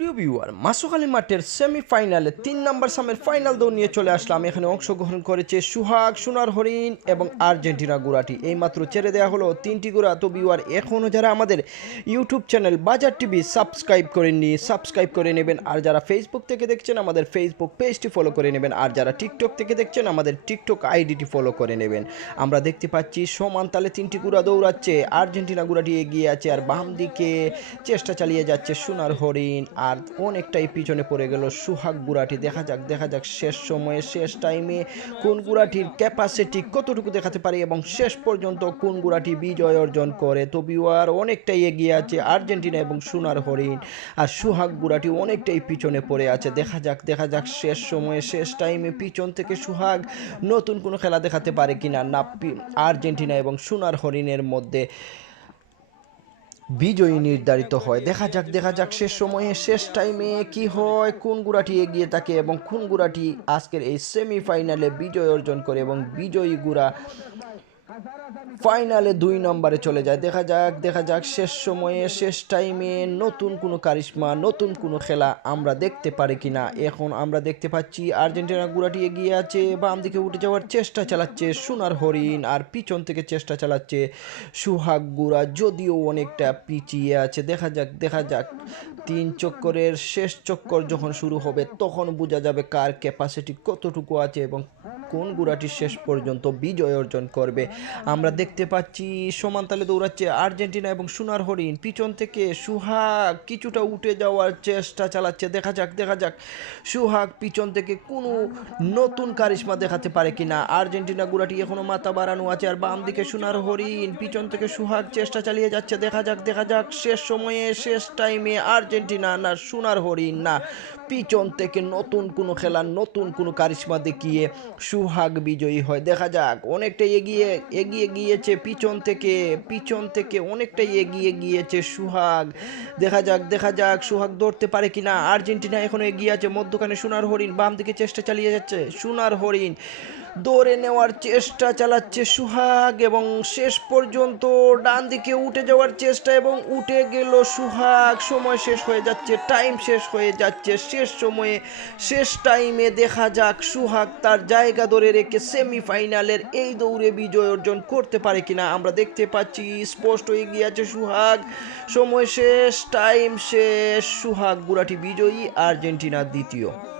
সুপ্রিয় ভিউয়ার মাসুখালী মাঠের সেমিফাইনালে তিন নম্বর সামের ফাইনাল দৌড় নিয়ে চলে আসলাম। এখানে অংশগ্রহণ করেছে সুহাগ, সোনার হরিণ এবং আর্জেন্টিনা গুড়াটি। এইমাত্র ছেড়ে দেওয়া হলো তিনটি গুড়া। তো ভিউয়ার এখনও যারা আমাদের YouTube channel Bazar TV subscribe করেননি সাবস্ক্রাইব করে নেবেন। আর যারা ফেসবুক থেকে দেখছেন, আমাদের ফেসবুক পেজটি ফলো করে নেবেন। আর যারা টিকটক থেকে দেখছেন, আমাদের টিকটক আইডিটি ফলো করে নেবেন। আমরা দেখতে পাচ্ছি সমান তালে তিনটি গুড়া দৌড়াচ্ছে। আর্জেন্টিনা গুড়াটি এগিয়ে আছে আর বাম দিকে চেষ্টা চালিয়ে যাচ্ছে সোনার হরিণ আর অনেকটাই পিছনে পড়ে গেল সুহাগ গুড়াটি দেখা যাক দেখা যাক শেষ সময়ে, শেষ টাইমে কোন গুড়াটির ক্যাপাসিটি কতটুকু দেখাতে পারে এবং শেষ পর্যন্ত কোন গুড়াটি বিজয় অর্জন করে। তো আর অনেকটাই এগিয়ে আছে আর্জেন্টিনা এবং সোনার হরিণ। আর সুহাগ গুড়াটি অনেকটাই পিছনে পড়ে আছে। দেখা যাক দেখা যাক শেষ সময়ে, শেষ টাইমে পিছন থেকে সুহাগ নতুন কোনো খেলা দেখাতে পারে কিনা। না আর্জেন্টিনা এবং সোনার হরিণের মধ্যে। বিজয়ী নির্ধারিত হয়। দেখা যাক দেখা যাক শেষ সময়ে, শেষ টাইমে কি হয়, কোন গুড়াটি এগিয়ে থাকে এবং কোন গুড়াটি আজকের এই সেমিফাইনালে বিজয় অর্জন করে এবং বিজয়ী গুড়া ফাইনালে দুই নম্বরে চলে যায়। দেখা যাক দেখা যাক, শেষ সময়ে, শেষ টাইমে নতুন কোনো কারিশমা, নতুন কোনো খেলা আমরা দেখতে পারি কি না এখন আমরা দেখতে পাচ্ছি আর্জেন্টিনা গুড়াটি এগিয়ে আছে, বাম দিকে উঠে যাওয়ার চেষ্টা চালাচ্ছে সোনার হরিণ, আর পিছন থেকে চেষ্টা চালাচ্ছে সুহাগ গুড়া, যদিও অনেকটা পিছিয়ে আছে। দেখা যাক দেখা যাক, তিন চক্করের শেষ চক্কর যখন শুরু হবে, তখন বোঝা যাবে কার ক্যাপাসিটি কতটুকু আছে এবং কোন গুড়াটি শেষ পর্যন্ত বিজয় অর্জন করবে? আমরা দেখতে পাচ্ছি, সমান তালে দৌড়াচ্ছে আর্জেন্টিনা এবং সোনার হরিণ। পিছন থেকে সুহাগ কিছুটা উঠে যাওয়ার চেষ্টা চালাচ্ছে। দেখা যাক দেখা যাক। সুহাগ পিছন থেকে কোনো নতুন কারিশমা দেখাতে পারে কিনা। আর্জেন্টিনা গুড়াটি এখনও মাথা বাড়ানো আছে। আর বাম দিকে সোনার হরিণ পিছন থেকে সুহাগ চেষ্টা চালিয়ে যাচ্ছে। দেখা যাক দেখা যাক। শেষ সময়ে, শেষ টাইমে আর্জেন্টিনা না, সোনার হরিণ না। পিছন থেকে নতুন কোনো খেলা, নতুন কোনো কারিশমা দেখিয়ে সুহাগ বিজয়ী হয়। দেখা যাক অনেকটাই এগিয়ে এগিয়ে গিয়েছে পিছন থেকে পিছন থেকে অনেকটাই এগিয়ে গিয়েছে সুহাগ। দেখা যাক দেখা যাক সুহাগ ধরতে পারে কি না আর্জেন্টিনা এখনও এগিয়ে আছে। মধ্যখানে সোনার হরিণ বাম দিকে চেষ্টা চালিয়ে যাচ্ছে। সোনার হরিণ দৌড়ে নেওয়ার চেষ্টা চালাচ্ছে সুহাগ এবং শেষ পর্যন্ত ডান দিকে উঠে যাওয়ার চেষ্টা এবং উঠে গেল সুহাগ। সময় শেষ হয়ে যাচ্ছে টাইম শেষ হয়ে যাচ্ছে। শেষ সময়ে, শেষ টাইমে দেখা যাক সুহাগ তার জায়গা ধরে রেখে সেমিফাইনালের এই দৌড়ে বিজয় অর্জন করতে পারে কিনা। আমরা দেখতে পাচ্ছি, স্পষ্ট এগিয়ে আছে সুহাগ। সময় শেষ টাইম শেষ। সুহাগ গুড়াটি বিজয়ী, আর্জেন্টিনা দ্বিতীয়।